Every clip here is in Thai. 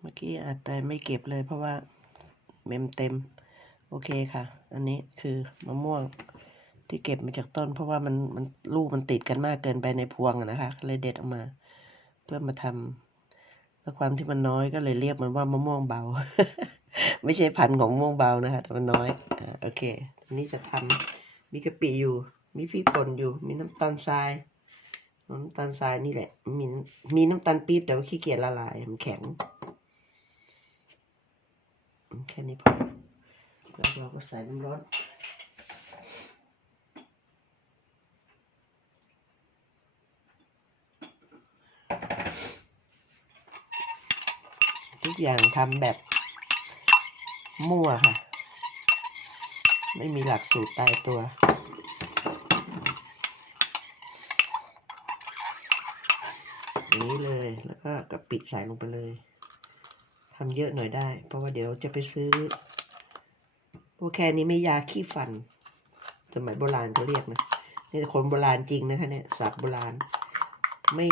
เมื่อกี้อาจจะไม่เก็บเลยเพราะว่าเมมเต็ม โอเคค่ะ อันนี้คือมะม่วงที่เก็บมาจากต้น เพราะว่ามันมันลูกมันติดกันมากเกินไปในพวงนะคะเลยเด็ดออกมา เพื่อมาทำแล้วความที่มันน้อยก็เลยเรียกมันว่ามะม่วงเบา ไม่ใช่พันธุ์ของมะม่วงเบานะคะแต่มันน้อยอ่าโอเคอันนี้จะทำมีกะปิอยู่ มีพริกป่นอยู่ มีน้ำตาลทราย น้ำตาลทรายนี่แหละ มีมีน้ำตาลปี๊บแต่ว่าขี้เกียจละลายมันแข็งแค่นี้พอแล้วเราก็ใส่น้ำร้อนทุกอย่างทำแบบมั่วค่ะ ไม่มีหลักสูตรตายตัว อย่าง นี้เลย แล้วก็กะปิใส่ลงไปเลยทำเยอะหน่อยได้ เพราะว่าเดี๋ยวจะไปซื้อพวกแค่นี้ไม่ยาขี้ฟัน สมัยโบราณเขาเรียกนะนี่คนโบราณจริงนะคะเนี่ยศัพท์โบราณไม่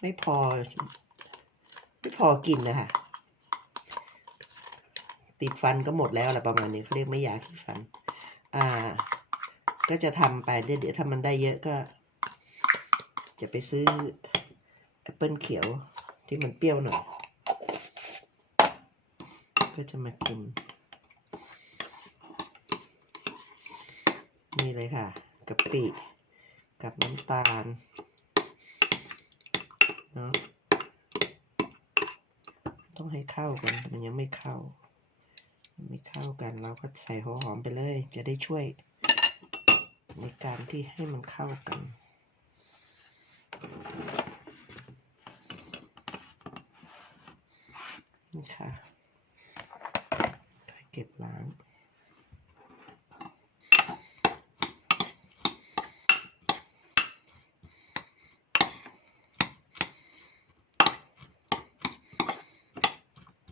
ไม่พอ ไม่พอกินนะคะติดฟันก็หมดแล้วอะไรประมาณนี้เขาเรียกไม่ยาขี้ฟัน อ่า ก็จะทำไปเดี๋ยวถ้ามันได้เยอะก็ จะไปซื้อแอปเปิลเขียวที่มันเปรี้ยวหน่อย ก็จะมากิน นี่เลยค่ะกะปิกับน้ำตาลเนาะต้องให้เข้ากันมันยังไม่เข้า ไม่เข้ากันเราก็ใส่หัวหอมไปเลย จะได้ช่วยในการที่ให้มันเข้ากัน นี่ค่ะค่อยเก็บล้าง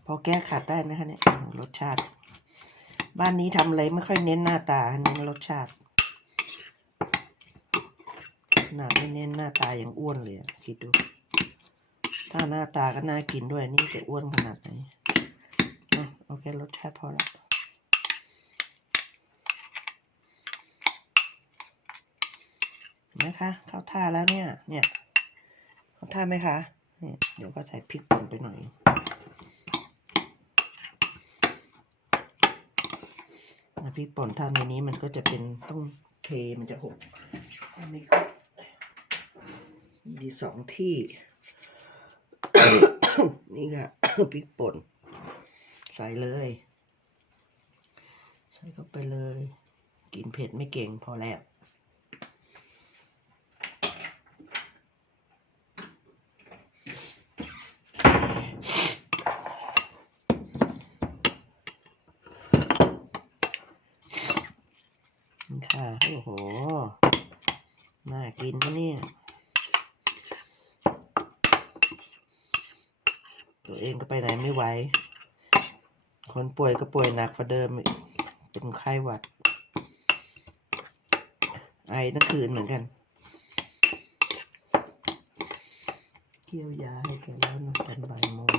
พอแก้ขัดได้นะคะเนี่ยรสชาติ บ้านนี้ทำอะไรไม่ค่อยเน้นหน้าตาเน้นรสชาติขนาดไม่เน้นหน้าตาอย่างอ้วนเลยคิดดู ถ้าหน้าตาก็น่ากินด้วยนี่จะอ้วนขนาดไหนโอเครสชาติพอละเห็นไหมคะเข้าท่าแล้วเนี่ย เนี่ย เข้าท่าไหมคะเนี่ยเดี๋ยวก็ใส่พริกป่นไปหน่อย พริกป่นถ้าในนี้มันก็จะเป็นต้องเทมันจะหกมีสองที่ นี่ค่ะพริกป่น ใส่เลย ใส่เข้าไปเลย กินเผ็ดไม่เก่งพอแล้วนี่ค่ะ โอ้โห น่ากินนะเนี่ย ตัวเองก็ไปไหนไม่ไหว คนป่วยก็ป่วยหนักกว่าเดิม เป็นไข้หวัด ไอทั้งคืนเหมือนกัน เกี่ยวยาให้แกแล้วนะตอนบ่ายโมง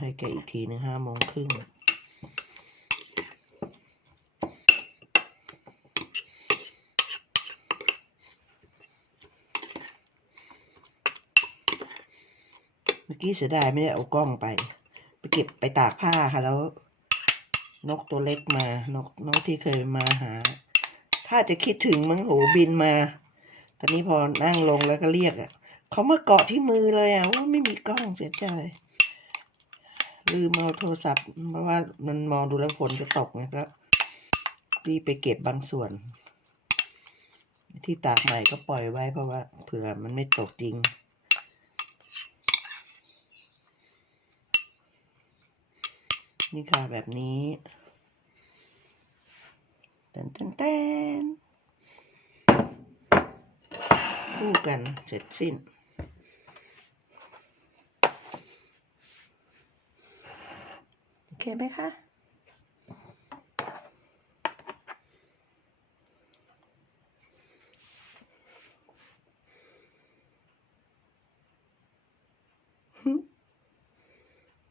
ให้แกอีกทีหนึ่งห้าโมงครึ่ง กี้เสียดายไม่ได้เอากล้องไป ไปเก็บไปตากผ้าค่ะ แล้ว นกตัวเล็กมานกนกที่เคยมาหา ถ้าจะคิดถึงมั้งโหบินมา ตอนนี้พอนั่งลงแล้วก็เรียกอะเขามาเกาะที่มือเลยอะว่าไม่มีกล้องเสียใจลืมเอาโทรศัพท์ เพราะว่ามันมองดูแล้วฝนจะตกไงก็รีบไปเก็บบางส่วน ที่ตากใหม่ก็ปล่อยไว้เพราะว่าเผื่อมันไม่ตกจริง นี่ค่ะแบบนี้เต้นเต้นเต้นคู่กันเสร็จสิ้น โอเคไหมคะ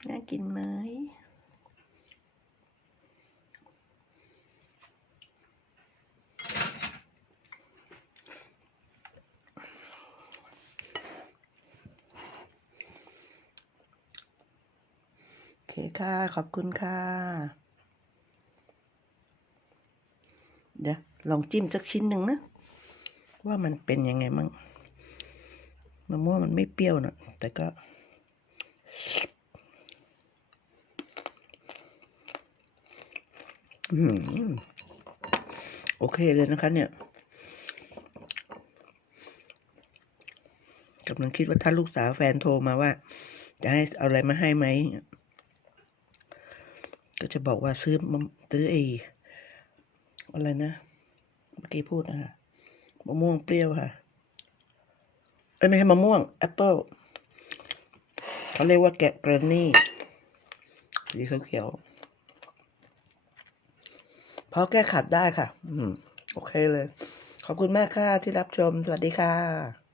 น่ากินไหม คค่ะ ขอบคุณค่ะ เดี๋ยวลองจิ้มสักชิ้นหนึ่งนะ ว่ามันเป็นยังไงมั่งมะม่วงมันไม่เปรี้ยวนะแต่ก็อโอเคเลยนะคะเนี่ยกำลังคิดว่าถ้าลูกสาวแฟนโทรมาว่า จะให้เอาอะไรมาให้ไหม ก็จะบอกว่าซื้อมซื้อไอ้อะไรนะ เมื่อกี้พูดนะคะมะม่วงเปรี้ยวค่ะเอ้ไม่ใช่มะม่วงแอปเปิลเขาเรียกว่าแกะเกรนนี่สีเขียวๆพอแก้ขัดได้ค่ะ อืม โอเคเลย ขอบคุณมากค่ะที่รับชม สวัสดีค่ะ